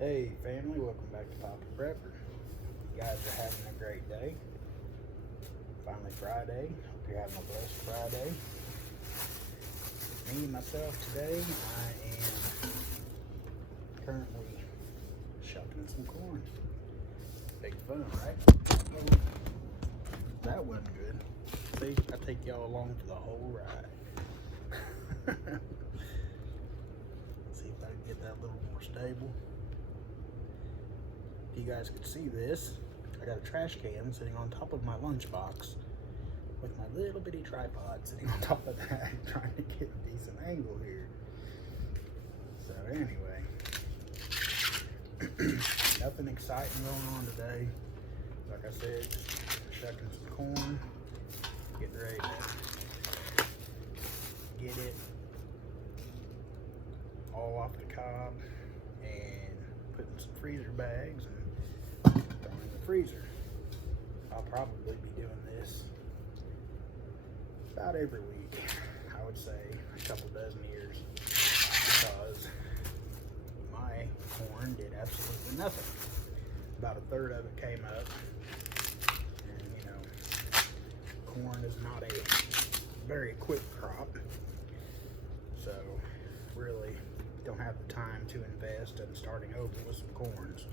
Hey family, welcome back to Papa Prepper. You guys are having a great day. Finally Friday. Hope you're having a blessed Friday. Me, myself, today, I am currently shucking some corn. Big fun, right? That wasn't good. See, I take y'all along for the whole ride. See if I can get that a little more stable. If you guys could see this, I got a trash can sitting on top of my lunchbox with my little bitty tripod sitting on top of that, trying to get a decent angle here. So anyway, nothing exciting going on today. Like I said, shucking some corn, getting ready to get it all off the cob and putting some freezer bags and throwing in the freezer. I'll probably be doing this about every week. I would say a couple dozen years, because my corn did absolutely nothing. About a third of it came up, and you know, corn is not a very quick crop, so really don't have the time to invest in starting over with some corns.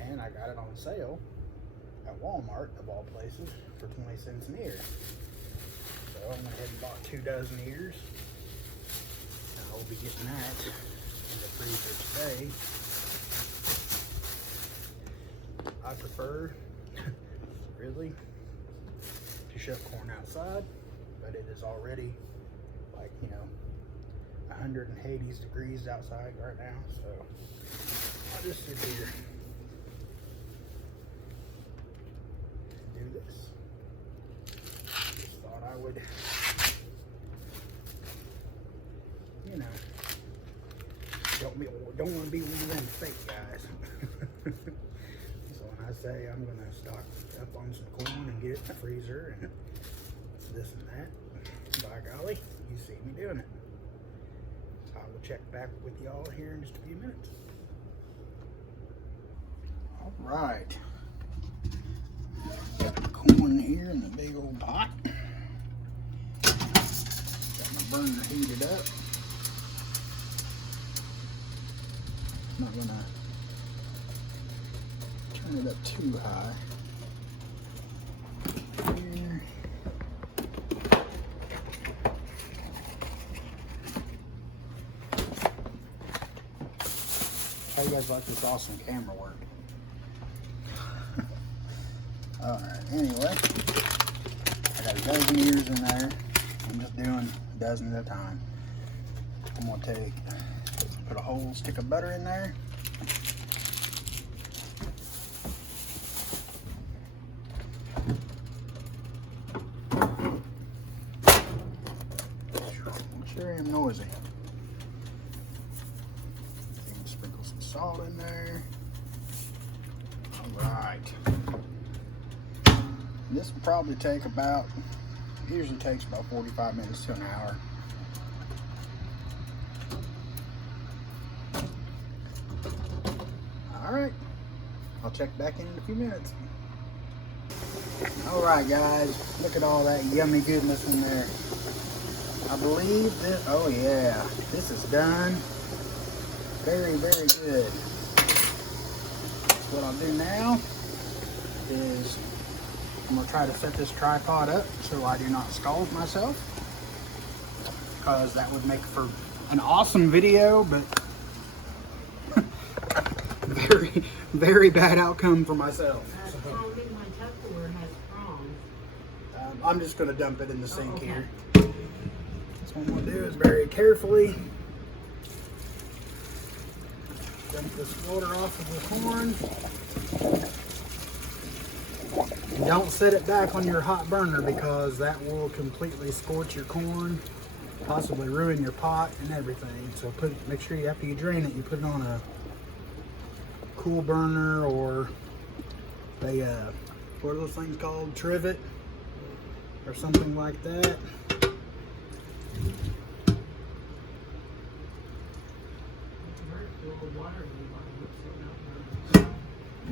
And I got it on sale at Walmart, of all places, for 20 cents an ear. So I went ahead and bought 2 dozen ears, and I will be getting that in the freezer today. I prefer, really, to shuck corn outside, but it is already like, you know, 180 degrees outside right now, so I'll just sit here and do this. Just thought I would, you know, don't want to be one of them fake guys. So when I say I'm gonna stock up on some corn and get it in the freezer and this and that, by golly, you see me doing it. I will check back with y'all here in just a few minutes. All right, got the corn here in the big old pot. Got my burner heated up. Not gonna turn it up too high. Here. How you guys like this awesome camera work? Alright, anyway, I got a dozen ears in there. I'm just doing a dozen at a time. I'm gonna put a whole stick of butter in there. Sure am noisy. Sprinkle some salt in there. All right. This will probably take about, usually takes about 45 minutes to an hour. All right, I'll check back in a few minutes. All right, guys, look at all that yummy goodness in there. I believe this, oh yeah, this is done. Very, very good. What I'll do now is I'm gonna try to set this tripod up so I do not scald myself, because that would make for an awesome video, but very, very bad outcome for myself. I'm just gonna dump it in the sink here. So what I'm gonna do is very carefully dump this water off of the corn. And don't set it back on your hot burner, because that will completely scorch your corn, possibly ruin your pot and everything. So make sure after you drain it, you put it on a cool burner or a what are those things called? Trivet or something like that.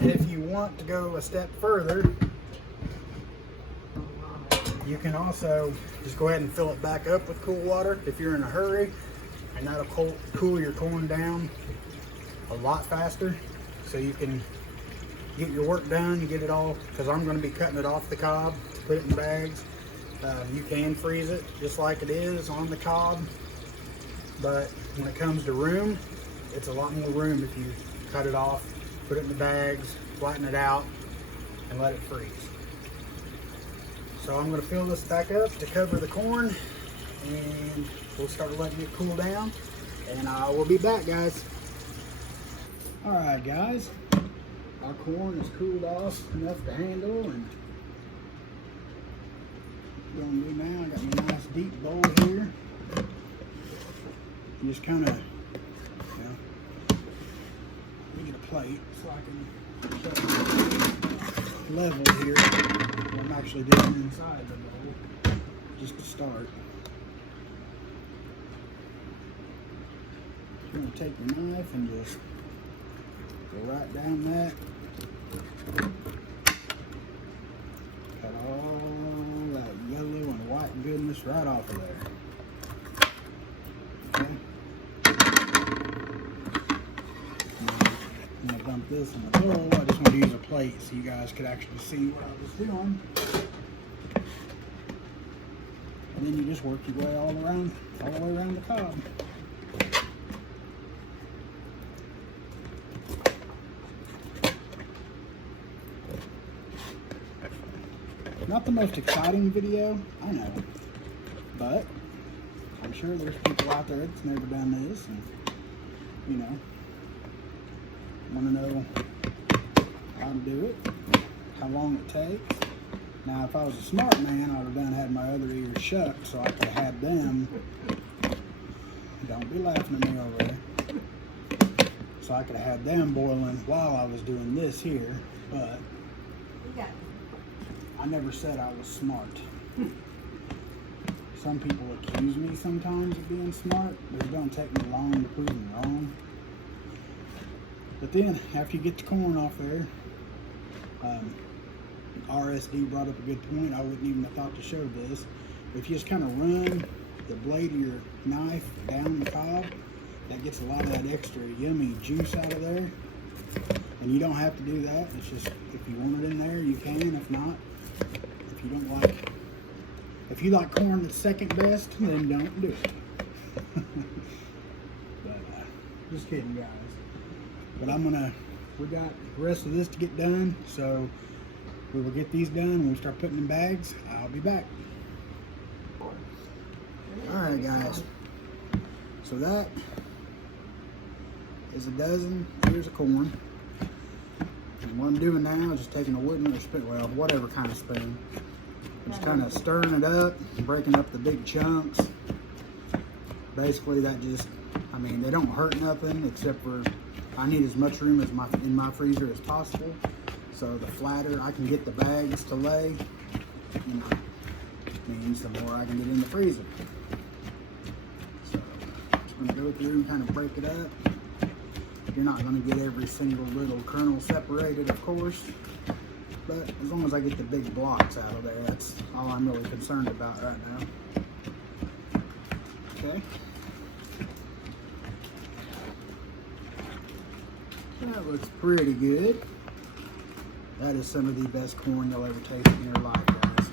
And if you want to go a step further, you can also just go ahead and fill it back up with cool water if you're in a hurry, and that'll cool your corn down a lot faster, so you can get your work done, get it all, because I'm going to be cutting it off the cob to put it in bags. You can freeze it just like it is on the cob, but when it comes to room, it's a lot more room if you cut it off, put it in the bags, flatten it out, and let it freeze. So I'm going to fill this back up to cover the corn, and we'll start letting it cool down, and I will be back, guys. Alright guys, our corn is cooled off enough to handle, and what I'm going to do now, I got my nice deep bowl here. Just kind of, you know, let me get a plate so I can level here. I'm actually doing inside the bowl, just to start. I'm going to take the knife and just go right down that. Cut all that yellow and white goodness right off of there. Okay. I'm going to dump this in the bowl. I just want to use a plate so you guys could actually see what I was doing. And then you just work your way all the way around the cob. Not the most exciting video, I know, but I'm sure there's people out there that's never done this, and you know, want to know how to do it, how long it takes. Now, if I was a smart man, I would have had my other ears shut so I could have had them. Don't be laughing at me over there. So I could have had them boiling while I was doing this here, but I never said I was smart. Some people accuse me sometimes of being smart, but it don't take me long to prove them wrong. But then, after you get the corn off there, RSD brought up a good point. I wouldn't even have thought to show this. If you just kind of run the blade of your knife down the cob, that gets a lot of that extra yummy juice out of there. And you don't have to do that. It's just, if you want it in there, you can. If not, if you don't like, if you like corn that's second best, then don't do it. But just kidding, guys. But we got the rest of this to get done, so we will get these done. When we start putting in bags, I'll be back. Alright guys, so that is a dozen ears of corn. And what I'm doing now is just taking a wooden or spoon, well, whatever kind of spoon. I'm just kind of stirring it up, breaking up the big chunks. Basically that just, I mean, they don't hurt nothing except for I need as much room as in my freezer as possible. So the flatter I can get the bags to lay, you know, means the more I can get in the freezer. So I'm just going to go through and kind of break it up. You're not going to get every single little kernel separated, of course, but as long as I get the big blocks out of there, that's all I'm really concerned about right now. Okay. That looks pretty good. That is some of the best corn you'll ever taste in your life, guys.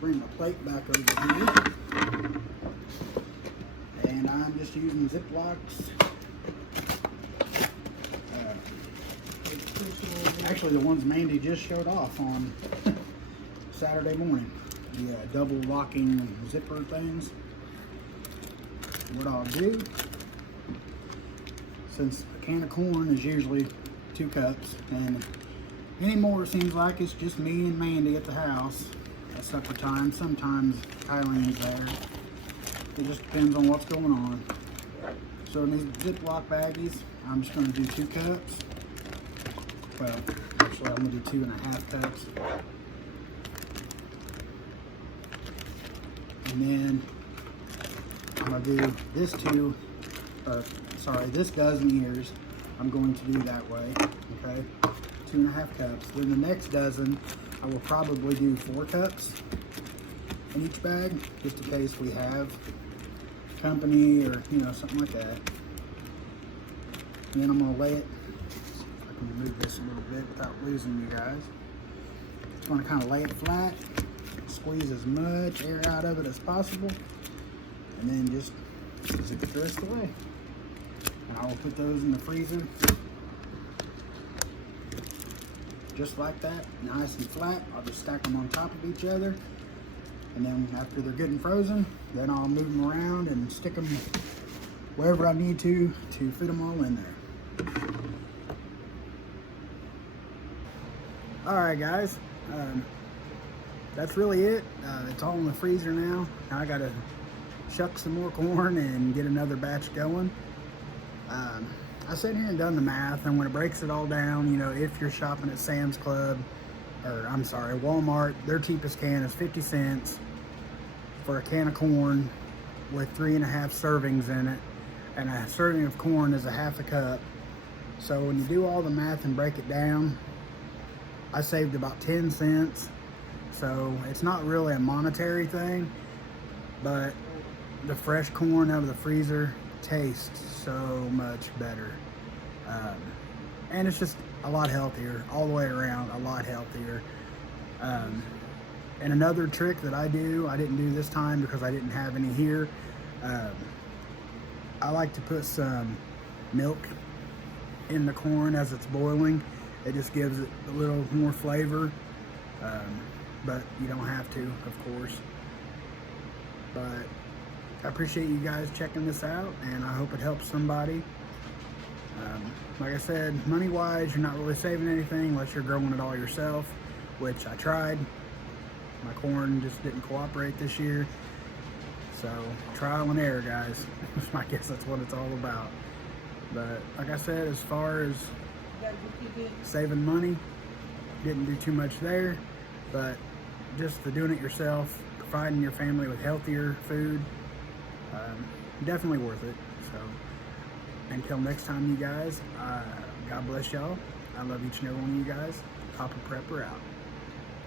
Bring the plate back over here. And I'm just using Ziplocs. Actually, the ones Mandy just showed off on Saturday morning. The double locking zipper things. What I'll do, since a can of corn is usually 2 cups, and anymore it seems like it's just me and Mandy at the house at supper time. Sometimes Eileen's there. It just depends on what's going on. So in these Ziploc baggies, I'm just going to do 2 cups. Well, actually I'm going to do 2.5 cups. And then I'm going to do this 2 sorry, this dozen ears, I'm going to do that way, okay? 2.5 cups. Then the next dozen, I will probably do 4 cups in each bag, just in case we have company or, you know, something like that. And then I'm gonna lay it, I can move this a little bit without losing you guys. Just wanna kind of lay it flat, squeeze as much air out of it as possible, and then just zip it the rest of the way. And I will put those in the freezer, just like that, nice and flat. I'll just stack them on top of each other. And then after they're good and frozen, then I'll move them around and stick them wherever I need to fit them all in there. All right, guys, that's really it. It's all in the freezer now. Now I gotta shuck some more corn and get another batch going. I sat here and done the math, and when it breaks it all down, you know, if you're shopping at Sam's Club, or I'm sorry, Walmart, their cheapest can is 50 cents for a can of corn with 3.5 servings in it, and a serving of corn is a 1/2 cup. So when you do all the math and break it down, I saved about 10 cents. So it's not really a monetary thing, but the fresh corn out of the freezer tastes so much better. And it's just a lot healthier, all the way around, a lot healthier. And another trick that I do, I didn't do this time because I didn't have any here. I like to put some milk in the corn as it's boiling. It just gives it a little more flavor, but you don't have to, of course. But I appreciate you guys checking this out, and I hope it helps somebody. Like I said, money-wise, you're not really saving anything unless you're growing it all yourself, which I tried. My corn just didn't cooperate this year. So, trial and error, guys. I guess that's what it's all about. But, like I said, as far as saving money, didn't do too much there. But just the doing it yourself, providing your family with healthier food, definitely worth it. So, until next time, you guys, God bless y'all. I love each and every one of you guys. Papa Prepper out.